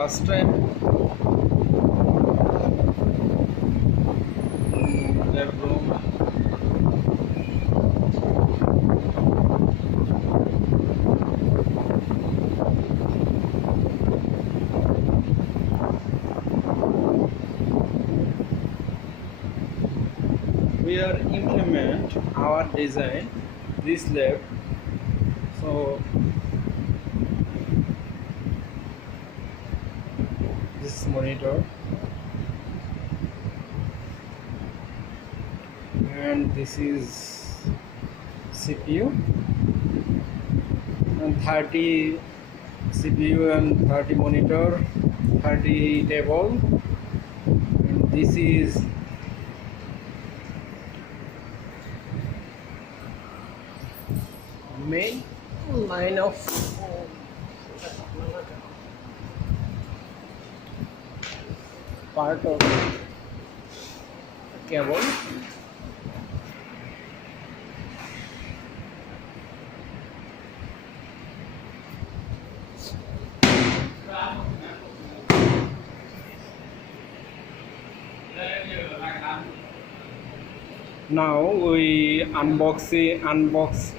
first time their room. We are implement our design this lab. So this monitor and this is CPU and 30 CPU and 30 monitor, 30 table, and this is main line of part of cable. Now we unbox